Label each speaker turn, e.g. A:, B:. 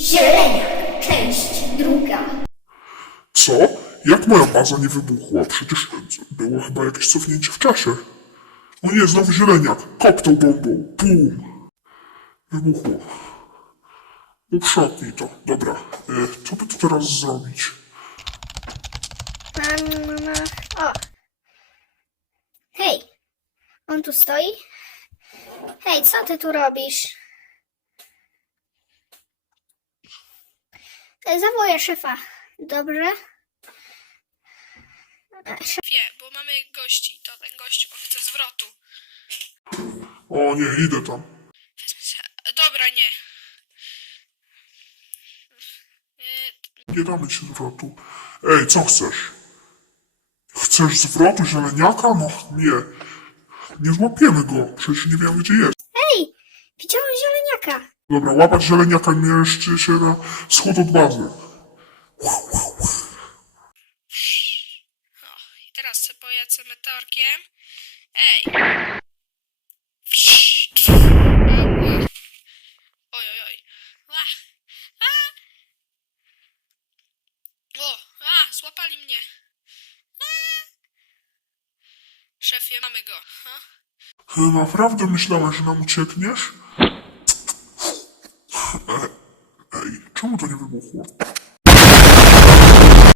A: Zieleniak, część druga.
B: Co? Jak moja baza nie wybuchła? Przecież było chyba jakieś cofnięcie w czasie. O nie, znowu zieleniak. Kopnął bombą. Bum. Wybuchło. Uprzątnij to. Dobra. Co by tu teraz zrobić?
A: O. Hej, on tu stoi? Hej, co ty tu robisz? Zawołaj szefa, dobrze?
C: Szefie, bo mamy gości, to ten gość, on chce zwrotu.
B: O nie, idę tam.
C: Dobra, nie.
B: Nie damy ci zwrotu. Ej, co chcesz? Chcesz zwrotu zieleniaka? No nie. Nie złapiemy go. Przecież nie wiemy, gdzie jest.
A: Hej, widziałem zieleniaka.
B: Dobra, łapać zieleniaka i mieszczy się na wschód od bazy.
C: O, i teraz sobie pojadę meteorkiem. Ej! Oj, oj, oj. Złapali mnie. Szefie, mamy go. Ha?
B: Naprawdę myślałeś, że nam uciekniesz? Ej, czemu to nie wybuchło?